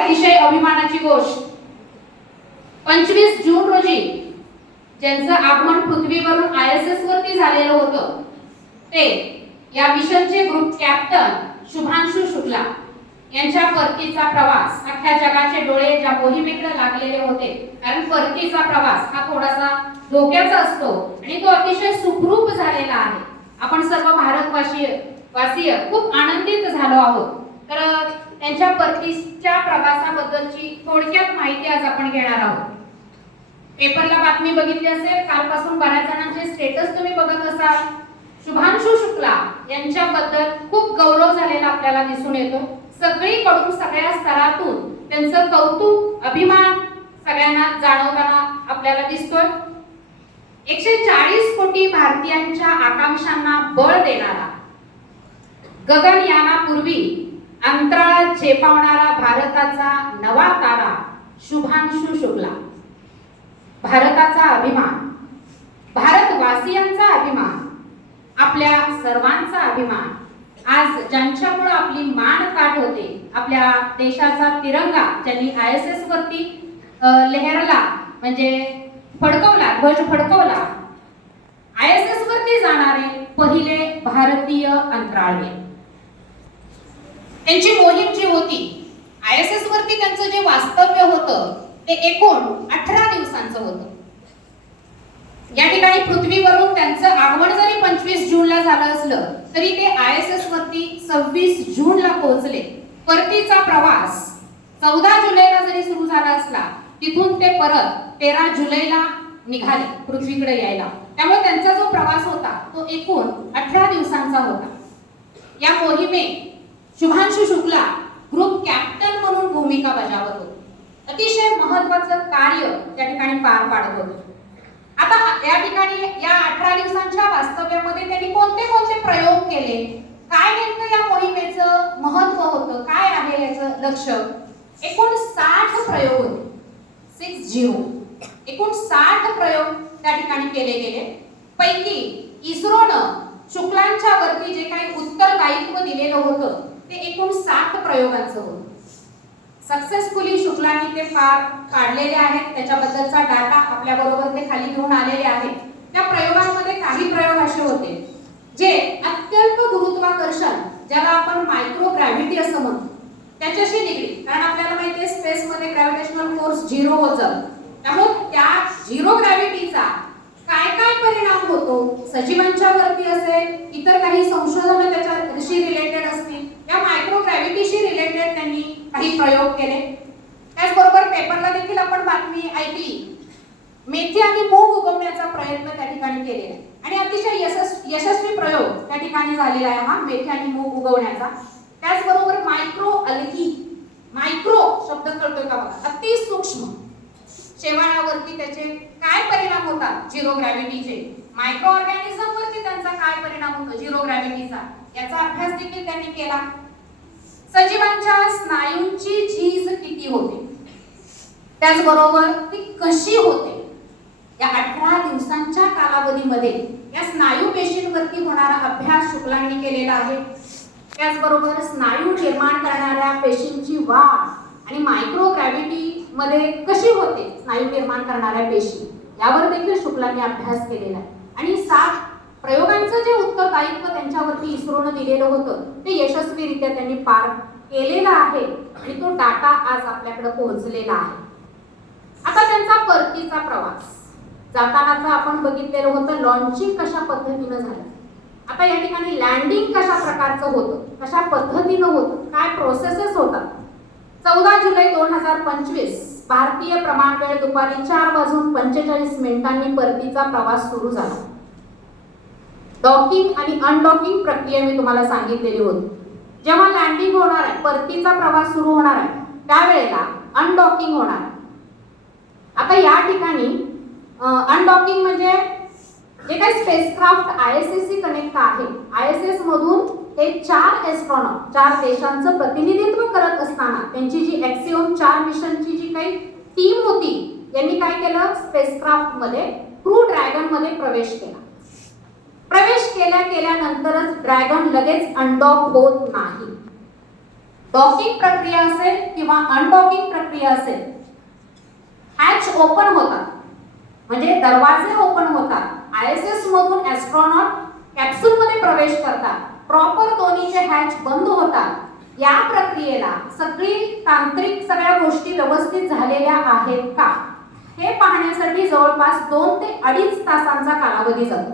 अतिशय अभिमानाची गोष्ट 25 जून रोजी ज्यांचं आगमन पृथ्वीवरून ISS वरती झालेलं होतं ते या मिशनचे ग्रुप कॅप्टन शुभांशु शुक्ला यांच्या परतीचा प्रवास, अख्ख्या जगाचे डोळे ज्या मोहिमेकडे लागलेले होते, कारण परतीचा प्रवास हा थोडासा धोक्याचा असतो आणि तो अतिशय सुखरूप झालेला आहे. आपण सर्व भारतवासीय खूप आनंदित झालो आहोत. तर त्यांच्या परतीच्या प्रवासाबद्दलची थोडक्यात माहिती आज आपण घेणार आहोत. पेपरला बातमी बघितली असेल, कालपासून बऱ्याच जणांचे स्टेटस तुम्ही बघत असाल. शुभांशु शुक्ला यांच्याबद्दल खूप गौरव झालेला आपल्याला दिसून येतो. सगळीकडून सगळ्या स्तरातून त्यांचं कौतुक, अभिमान सगळ्यांना जाणवताना आपल्याला दिसतोय. 140 कोटी भारतीयांच्या आकांक्षांना बळ देणारा, गगनयानापूर्वी अंतराळात झेपावणारा भारताचा नवा तारा शुभांशु शुक्ला. भारताचा अभिमान, भारतवासियांचा अभिमान, आपल्या सर्वांचा अभिमान. आज ज्यांच्यामुळे आपली मान ताठ होते, आपल्या देशाचा तिरंगा ज्यांनी ISS वरती लहरला, म्हणजे फडकवला, ध्वज फडकवला. ISS वरती जाणारे पहिले भारतीय अंतराळवीर. त्यांची मोहीम जी होती, ISS वरती त्यांचं जे वास्तव्य होतं ते एकूण 18 दिवसांचं होतं. या ठिकाणी पृथ्वीवरून त्यांचं आगमन जरी 25 जूनला झालं असलं तरी ते ISS वरती 26 जूनला पोहोचले. परतीचा प्रवास 14 जुलैला जरी सुरू झाला असला, तिथून ते परत 13 जुलैला निघाले पृथ्वीकडे यायला. त्यामुळे त्यांचा जो प्रवास होता तो एकूण 18 दिवसांचा होता. या मोहिमेत शुभांशु शुक्ला ग्रुप कॅप्टन म्हणून भूमिका बजावत होते. अतिशय महत्त्वाचं कार्य त्या ठिकाणी पार पाडत होते. आता या ठिकाणी या 18 दिवसांच्या वास्तव्यामध्ये त्यांनी कोणते कोणते प्रयोग केले, काय नेमकं या मोहिमेचं महत्त्व होतं, काय आहे याचं लक्ष्य. एकूण 60 प्रयोग होते. 60 एकूण 60 प्रयोग त्या ठिकाणी केले गेले. पैकी इस्रोनं शुक्लांच्या वरती जे काही उत्तरदायित्व दिलेलं होतं ते एकूण 7 प्रयोगांचं होतं. सक्सेसफुली शुक्लांनी ते पार काढलेले आहेत. त्याच्याबद्दलचा डाटा आपल्या बरोबर ते खाली घेऊन आलेले आहेत. त्या प्रयोगांमध्ये काही प्रयोग असे होते जे अत्यल्प गुरुत्वाकर्षण, ज्याला आपण मायक्रो ग्रॅव्हिटी असं म्हणतो, त्याच्याशी निगडीत. कारण आपल्याला माहिती आहे स्पेसमध्ये ग्रॅव्हिटेशनल फोर्स 0 होतं. त्यामुळे त्या 0 ग्रॅव्हिटीचा काय काय परिणाम होतो, सजीवांच्या वरती असेल, इतर काही संशोधन त्याच्याशी रिलेटेड असतील, या मायक्रो ग्रॅव्हिटीशी रिलेटेड त्यांनी काही प्रयोग केले. त्याचबरोबर पेपरला देखील आपण बातमी ऐकली, मेथी आणि मूग उगवण्याचा प्रयत्न त्या ठिकाणी केलेला आहे आणि अतिशय यशस्वी प्रयोग त्या ठिकाणी झालेला आहे हा मेथी आणि मूग उगवण्याचा. त्याचबरोबर मायक्रो अल्गी, मायक्रो शब्द कळतोय का बघा, अति सूक्ष्म शेवाळावरती त्याचे काय परिणाम होतात 0 ग्रॅव्हिटीचे, मायक्रो ऑर्गॅनिझम वरती त्यांचा काय परिणाम होतो 0 ग्रॅव्हिटीचा, याचा अभ्यास देखील त्यांनी केला. सजीवांच्या स्नायूंची झीज किती होते, त्याचबरोबर ती कशी होते, या 18 दिवसांच्या कालावधीमध्ये या स्नायू पेशींवरती होणारा अभ्यास शुक्लांनी केलेला आहे. त्याचबरोबर स्नायू निर्माण करणाऱ्या पेशींची वाढ आणि मायक्रो ग्रॅव्हिटी मध्ये कशी होते स्नायू निर्माण करणाऱ्या पेशी, यावर देखील शुक्लांनी अभ्यास केलेला आहे. आणि 7 प्रयोगांचं जे उत्तरदायित्व त्यांच्यावरती इस्रोनं दिलेलं होतं ते यशस्वीरित्या त्यांनी पार केलेला आहे आणि तो डाटा आज आपल्याकडे पोहोचलेला आहे. आता त्यांचा परतीचा प्रवास, जातानाचा आपण बघितलेलं होतं लॉन्चिंग कशा पद्धतीनं झालं. आता या ठिकाणी लँडिंग कशा प्रकारचं होतं, कशा पद्धतीनं होतं, काय प्रोसेसेस होतात. 14 जुलै 2025 भारतीय प्रमाण वेळ दुपारी 4:45 परतीचा प्रवास सुरू झाला. डॉकिंग आणि अनडॉकिंग प्रक्रिया मी तुम्हाला सांगितलेली होती. जेव्हा लँडिंग होणार आहे, परतीचा प्रवास सुरू होणार आहे, त्यावेळेला अनडॉकिंग होणार आहे. आता या ठिकाणी अनडॉकिंग म्हणजे जे काही स्पेसक्राफ्ट ISS कनेक्ट आहे, ISS मधून हे 4 एस्ट्रॉनॉट 4 देशांचं प्रतिनिधित्व करत असताना त्यांची जी ॲक्सिओम 4 मिशनची जी काही टीम होती, यांनी काय केलं, स्पेसक्राफ्ट मध्ये क्रू ड्रॅगन मध्ये प्रवेश केला. प्रवेश केल्यानंतरच ड्रॅगन लगेच अनडॉक होत नाही. डॉकिंग प्रक्रिया असेल किंवा अनडॉकिंग प्रक्रिया असेल, हॅच ओपन होतात म्हणजे दरवाजे ओपन होतात, ISS मधून ॲस्ट्रॉनॉट कॅप्सूल मध्ये प्रवेश करतात, प्रॉपर दोन्हीचे हॅच बंद होतात. या प्रक्रियेला सगळी तांत्रिक सगळ्या गोष्टी व्यवस्थित झालेल्या आहेत का हे पाहण्यासाठी जवळपास 2 ते 2.5 तासांचा कालावधी जातो.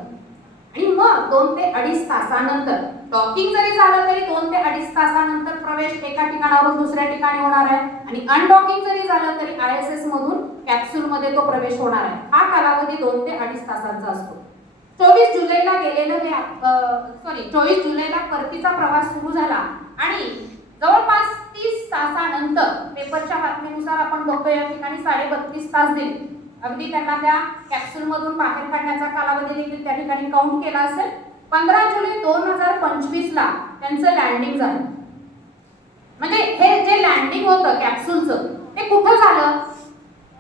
आणि मग 2 ते 2.5 तासानंतर डॉकिंग जरी झालं तरी 2 ते 2.5 तासानंतर प्रवेश एका ठिकाणावरून दुसऱ्या ठिकाणी होणार आहे. आणि अनडॉकिंग जरी झालं तरी ISS मधून कॅप्सूल मध्ये तो प्रवेश होणार आहे. हा कालावधी 2 ते 2.5 तासांचा असतो. 24 जुलैला गेलेलं हे 24 जुलैला परतीचा प्रवास सुरू झाला आणि जवळपास 30 तासानंतर पेपरच्या बातमीनुसार आपण बघतो या ठिकाणी 32.5 तास दिले. अगदी त्यांना त्या कॅप्सूल मधून बाहेर काढण्याचा कालावधी देखील त्या ठिकाणी काउंट केला असेल. 15 जुलै 2025 ला त्यांचं लँडिंग झालं. म्हणजे हे जे लँडिंग होतं कॅप्सूलचं ते कुठं झालं?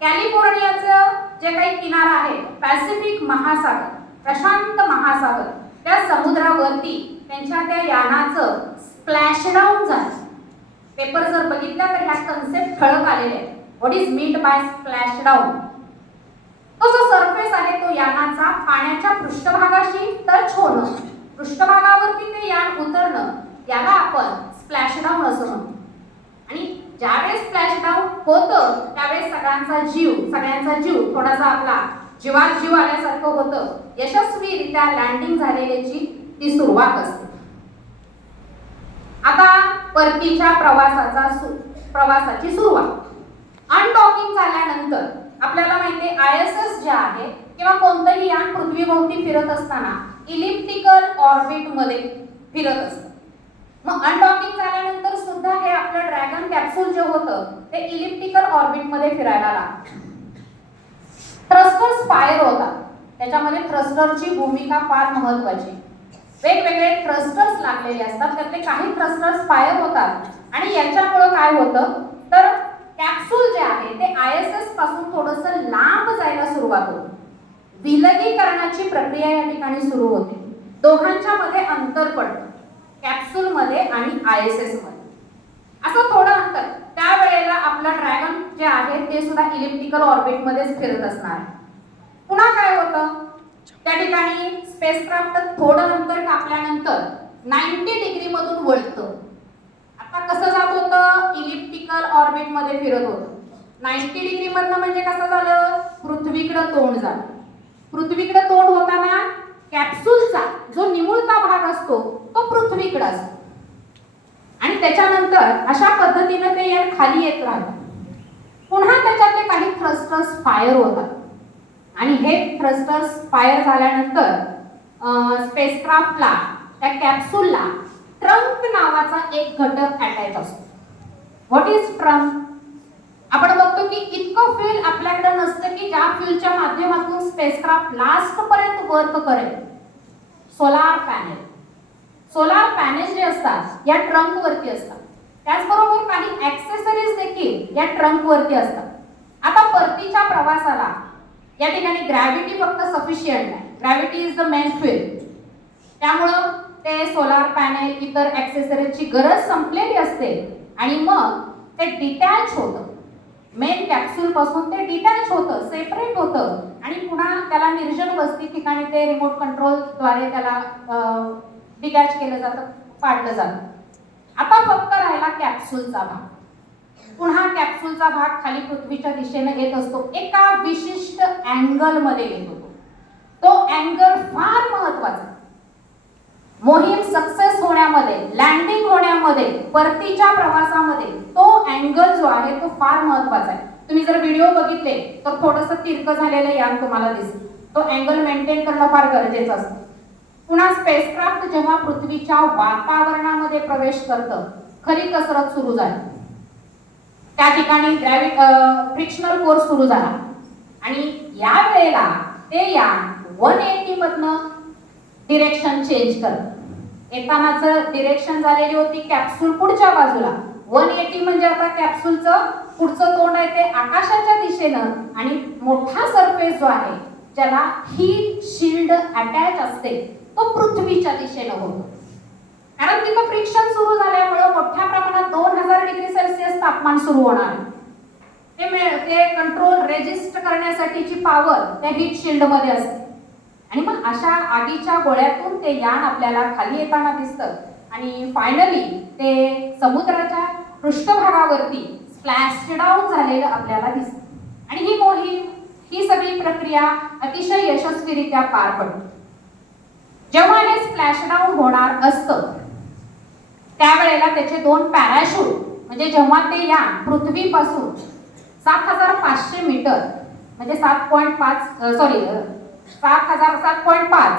कॅलिफोर्नियाचं जे काही किनारा आहे, पॅसिफिक महासागर, प्रशांत महासागर, त्या समुद्रावरती त्यांच्या त्या यानाचं स्प्लॅशडाऊन झालं. पेपर जर बघितला तर ह्या कन्सेप्ट ठळक आलेले आहे. What is meant by splashdown? तो जो सरफेस आहे तो यानाचा पाण्याच्या पृष्ठभागाशी टच होणं, पृष्ठभागावरती ते यान उतरणं, याला आपण स्प्लॅशडाऊन असं म्हणतो. आणि ज्यावेळेस स्प्लॅशडाऊन होतं त्यावेळेस सगळ्यांचा जीव थोडासा आपला जीवात जीव आल्यासारखं होतं. यशस्वीरित्या लँडिंग झालेल्याची ती सुरुवात असते. आता परतीच्या प्रवासाची सुरुवात. अनडॉकिंग झाल्यानंतर आपल्याला माहिती आहे ISS जे आहे किंवा कोणतंही यान पृथ्वीभोवती फिरत असताना इलिप्टिकल ऑर्बिट मध्ये फिरत असतं. मग अनडॉकिंग झाल्यानंतर सुद्धा हे आपलं ड्रॅगन कॅप्सूल जे होतं ते इलिप्टिकल ऑर्बिट मध्ये फिरायला लागतं. थ्रस्टर्स फायर होतात. त्याच्यामध्ये थ्रस्टरची भूमिका फार महत्त्वाची. वेगवेगळे थ्रस्टर्स लागलेले असतात. त्यातले काही थ्रस्टर्स फायर होतात आणि याच्यामुळे काय होतं तर कॅप्सूल जे आहे ते ISS पासून थोडंसं लांब जायला सुरुवात होते. विलगीकरणाची प्रक्रिया या ठिकाणी सुरू होते. दोघांच्या मध्ये अंतर पडतं, कॅप्सूल मध्ये आणि ISS मध्ये असं थोडं अंतर. त्यावेळेला आपला ड्रॅगन जे आहे ते सुद्धा इलिप्टिकल ऑर्बिट मध्येच फिरत असणार. पुन्हा काय होतं त्या ठिकाणी स्पेसक्राफ्ट थोडं अंतर कापल्यानंतर 90 डिग्री मधून वळतं. आता कसं जात होतं? इलिप्टिकल ऑर्बिट मध्ये फिरत होतं. 90 डिग्री मधनं म्हणजे कसं झालं? पृथ्वीकडे तोंड झालं. पृथ्वीकडे तोंड होताना कॅप्सूलचा जो निमुळता भाग असतो तो पृथ्वीकडे असतो आणि त्याच्यानंतर अशा पद्धतीने ते यान खाली येत राहतं. पुन्हा त्याच्यातले काही थ्रस्टर्स फायर होतात आणि हे थ्रस्टर्स फायर झाल्यानंतर स्पेसक्राफ्टला त्या कॅप्सूलला ट्रंक नावाचा एक घटक अटॅच असतो. What is trunk? आपण बघतो की इतकं फ्यूल आपल्याकडे नसतं की ज्या फ्यूलच्या माध्यमातून स्पेसक्राफ्ट लास्ट पर्यंत वर्क करेल. सोलार पॅनेल जे असतात या ट्रंक वरती असतात. त्याचबरोबर काही ऍक्सेसरीज देखील या ट्रंक वरती असतात. आता परतीच्या प्रवासाला या ठिकाणी ग्रॅव्हिटी फक्त सफिशियंट आहे. Gravity is the main fuel. त्यामुळं ते सोलार पॅनेल इतर ऍक्सेसरीजची गरज संपलेली असते आणि मग ते डिटॅच होतं. मेन कॅप्सूल पासून ते डिटॅच होतं, सेपरेट होतं आणि पुन्हा त्याला निर्जन वस्ती ठिकाणी ते रिमोट कंट्रोल द्वारे त्याला डिटॅच केलं जातं, पाडलं जातं. आता फक्त राहिला कॅप्सूलचा भाग. पुन्हा कॅप्सूलचा भाग खाली पृथ्वीच्या दिशेने येत असतो. एका विशिष्ट अँगल मध्ये येत होतो. तो अँगल फार महत्वाचा. मोहीम सक्सेस होण्यामध्ये, लँडिंग होण्यामध्ये, परतीच्या प्रवासामध्ये तो अँगल जो आहे तो फार महत्वाचा आहे. तुम्ही जर व्हिडिओ बघितले तर थोडंसं तिरकं झालेलं यान तुम्हाला दिसेल. तो अँगल मेंटेन करणं फार गरजेचं असतं. पुन्हा स्पेसक्राफ्ट जेव्हा पृथ्वीच्या वातावरणामध्ये प्रवेश करतं, खरी कसरत सुरू झाली. त्या ठिकाणी फ्रिक्शनल फोर्स सुरू झाला आणि या वेळेला ते यान 180 मधनं डिरेक्शन चेंज करतं. येतानाचं डिरेक्शन झालेली होती कॅप्सूल पुढच्या बाजूला. 180 म्हणजे आता कॅप्सूलचं पुढचं तोंड आहे ते आकाशाच्या दिशेनं आणि मोठा सरफेस जो आहे ज्याला हीट शील्ड अटॅच असते तो पृथ्वीच्या दिशेनं होतो. कारण तिथं फ्रिक्शन सुरू झाल्यामुळे मोठ्या प्रमाणात 2000 डिग्री सेल्सिअस तापमान सुरू होणार आहे. ते कंट्रोल रेजिस्ट करण्यासाठीची पॉवर त्या हीट शिल्ड मध्ये असते आणि मग अशा आगीच्या गोळ्यातून ते यान आपल्याला खाली येताना दिसतं आणि फायनली ते समुद्राच्या पृष्ठभागावरती स्प्लॅश डाऊन झालेलं आपल्याला दिसतं. आणि ही मोहीम, ही सगळी प्रक्रिया अतिशय यशस्वीरित्या पार पडते. जेव्हा हे स्प्लॅश डाऊन होणार असतं त्यावेळेला त्याचे 2 पॅराशूट, म्हणजे जेव्हा ते यान पृथ्वीपासून 7500 मीटर म्हणजे 7.5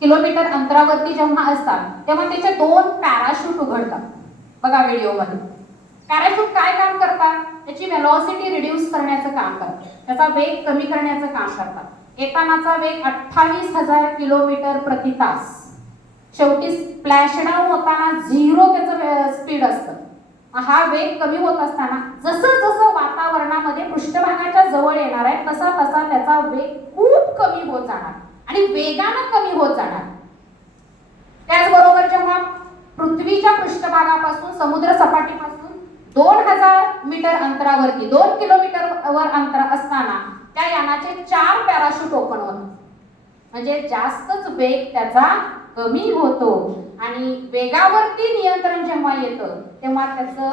किलोमीटर अंतरावरती जेव्हा असतात तेव्हा त्याचे 2 पॅराशूट उघडतात. बघा व्हिडिओमध्ये. पॅराशूट काय काम करतात? त्याची व्हेलॉसिटी रिड्यूस करण्याचं काम करतात, त्याचा वेग कमी करण्याचं काम करतात. येतानाचा वेग 28,000 किलोमीटर प्रति तास. शेवटी स्प्लॅश डाऊन होताना 0 त्याचं स्पीड असतं. हा वेग कमी होत असताना जसं जसं वातावरणामध्ये पृष्ठभागाच्या जवळ येणार आहे तसा तसा त्याचा वेग खूप कमी होत जाणार आणि वेगानं कमी होत जाणार. त्याचबरोबर जेव्हा पृथ्वीच्या पृष्ठभागापासून समुद्र सपाटीपासून 2000 मीटर अंतरावरती 2 किलोमीटर वर अंतर असताना त्या यानाचे 4 पॅराशूट ओपन होतात. म्हणजे जास्तच वेग त्याचा कमी होतो आणि वेगावरती नियंत्रण जेव्हा येतं तेव्हा त्याचं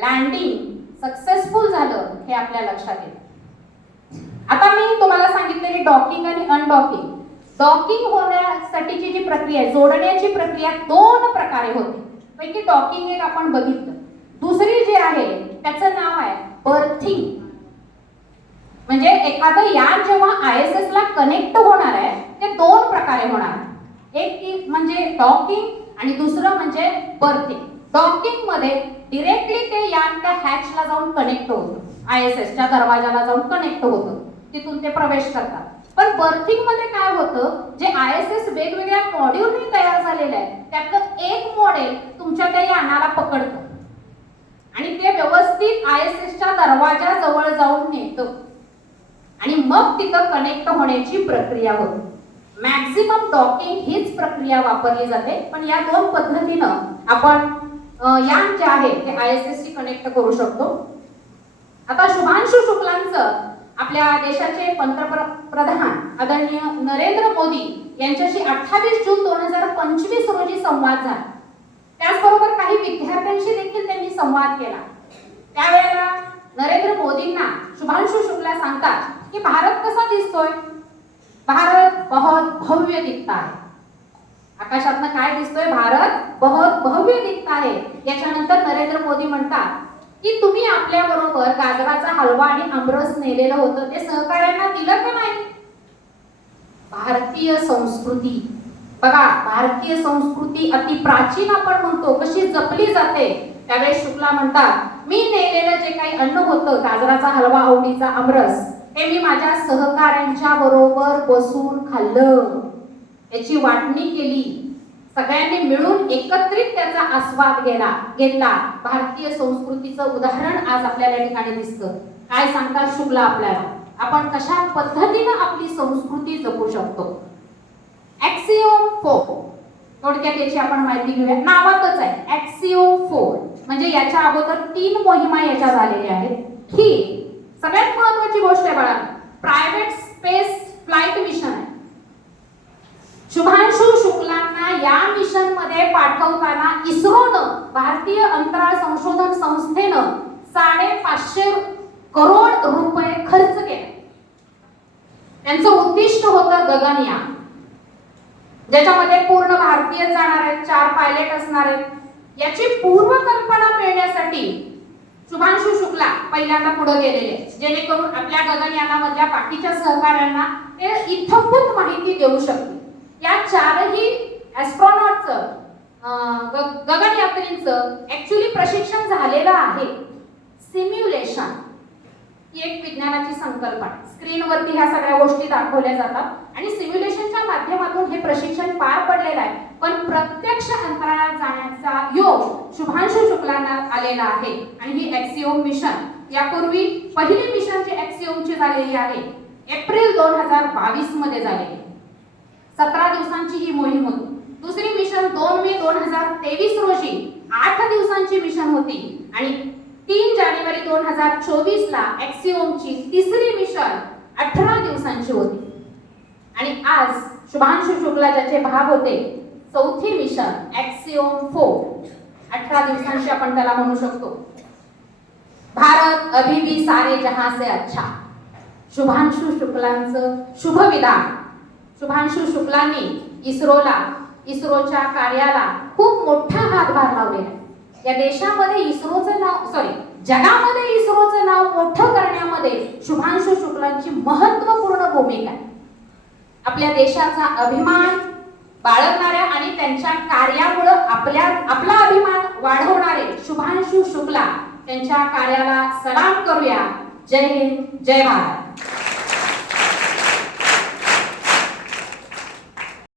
लँडिंग सक्सेसफुल झालं हे आपल्या लक्षात येतं. आता मी तुम्हाला सांगितलेली डॉकिंग आणि अनडॉकिंग. डॉकिंग होण्यासाठीची जी प्रक्रिया आहे, जोडण्याची प्रक्रिया 2 प्रकारे होते. पैकी डॉकिंग एक आपण बघितलं. दुसरी जी आहे त्याचं नाव आहे बर्थिंग. म्हणजे एखादं यान जेव्हा ISS ला कनेक्ट होणार आहे ते 2 प्रकारे होणार. एक म्हणजे डॉकिंग आणि दुसरं म्हणजे बर्थिंग. डॉकिंग मध्ये डिरेक्टली ते यान त्या हॅचला जाऊन कनेक्ट होतं, ISS च्या दरवाजाला जाऊन कनेक्ट होतं, तिथून ते प्रवेश करतात. पण बर्थिंग मध्ये काय होतं, जे ISS वेगवेगळ्या मॉड्यूलनी तयार झालेलं आहे त्यातलं एक मॉडेल तुमच्या त्या यानाला पकडतं आणि ते व्यवस्थित ISS च्या दरवाजाजवळ जाऊन नेतं आणि मग तिथं कनेक्ट होण्याची प्रक्रिया होते. मॅक्सिमम डॉकिंग हीच प्रक्रिया वापरली जाते. पण या 2 पद्धतीनं आपण यान जे आहे ते ISS शी कनेक्ट करू शकतो. आता शुभांशु शुक्लांचं आपल्या देशाचे पंतप्रधान आदरणीय नरेंद्र मोदी यांच्याशी 28 जून 2025 रोजी संवाद झाला. त्याचबरोबर काही विद्यार्थ्यांशी देखील त्यांनी संवाद केला. त्यावेळेला नरेंद्र मोदींना शुभांशु शुक्ला सांगतात की भारत कसा दिसतोय? भारत बहुत भव्य दिखता है. आकाशातनं काय दिसतोय? भारत बहुत भव्य दिखता है. याच्यानंतर नरेंद्र मोदी म्हणतात की तुम्ही आपल्या बरोबर गाजराचा हलवा आणि आमरस नेलेलं होतं ते सहकार्यांना दिलं का नाही? भारतीय संस्कृती बघा, भारतीय संस्कृती अति प्राचीन आपण म्हणतो कशी जपली जाते. त्यावेळेस शुक्ला म्हणतात, मी नेलेलं जे काही अन्न होतं, गाजराचा हलवा, आवडीचा आमरस, हे मी माझ्या सहकाऱ्यांच्या बरोबर बसून खाल्लं, याची वाटणी केली, सगळ्यांनी मिळून एकत्रित त्याचा आस्वाद घेतला. भारतीय संस्कृतीचं उदाहरण आज आपल्याला या ठिकाणी दिसतं. काय सांगतात शुक्ला आपल्याला, आपण कशा पद्धतीनं आपली संस्कृती जपू शकतो. ॲक्सिओम 4 थोडक्यात याची आपण माहिती घेऊया. नावातच आहे ॲक्सिओम 4. म्हणजे याच्या अगोदर 3 मोहिमा याच्या झालेल्या आहेत. ही सगळ्यात महत्त्वाची गोष्ट आहे बाळा, प्रायव्हेट स्पेस फ्लाइट मिशन आहे. शुभांशु शुक्लांना या मिशन मध्ये पाठवताना इस्रोनं, भारतीय अंतराळ संशोधन संस्थेनं 550 करोड रुपये खर्च केले. त्यांचं उद्दिष्ट होतं गगनयान, ज्याच्यामध्ये पूर्ण भारतीय जाणार आहेत, 4 पायलट असणार आहेत. याची पूर्वकल्पना मिळण्यासाठी शुभांशु शुक्ला पहिल्यांदा पुढे गेलेले, जेणेकरून आपल्या गगनयानामधल्या बाकीच्या सहकाऱ्यांना ते इत्थंभूत माहिती देऊ शकतील. या 4ही ॲस्ट्रॉनॉटचं गगनयात्रींचं ऍक्च्युली प्रशिक्षण झालेलं आहे. सिम्युलेशन ही एक विज्ञानाची संकल्पना. स्क्रीनवरती ह्या सगळ्या गोष्टी दाखवल्या जातात आणि सिम्युलेशनच्या माध्यमातून हे प्रशिक्षण पार पडलेलं आहे. पण प्रत्यक्ष अंतराळात जाण्याचा योग शुभांशु शुक्लांना आलेला आहे आणि ही ॲक्सिओम मिशन यापूर्वी पहिली मिशन जी ॲक्सिओमची झालेली आहे एप्रिल 2022 मध्ये झालेली. 17 दिवसांची ही मोहीम होती. दुसरी मिशन 2 मे 2023 रोजी 8 दिवसांची मिशन होती आणि 3 जानेवारी 2024 ला ॲक्सिओमची तिसरी मिशन 18 दिवसांची होती. आणि आज शुभांशु शुक्ला ज्याचे भाग होते, चौथी मिशन ॲक्सिओम 4 18 दिवसांची आपण त्याला म्हणू शकतो. भारत अभी भी सारे जहां से अच्छा, शुभांशु शुक्लांचं शुभ विधान. शुभांशु शुक्लांनी इस्रोच्या कार्याला खूप मोठा हातभार लावलेला आहे. या देशामध्ये इस्रोचं नाव जगामध्ये इस्रोचं नाव मोठं करण्यामध्ये शुभांशु शुक्लांची महत्त्वपूर्ण भूमिका आहे. आपल्या देशाचा अभिमान बाळगणाऱ्या आणि त्यांच्या कार्यामुळे आपला अभिमान वाढवणारे शुभांशु शुक्ला त्यांच्या कार्याला सलाम करूया. जय हिंद, जय भारत.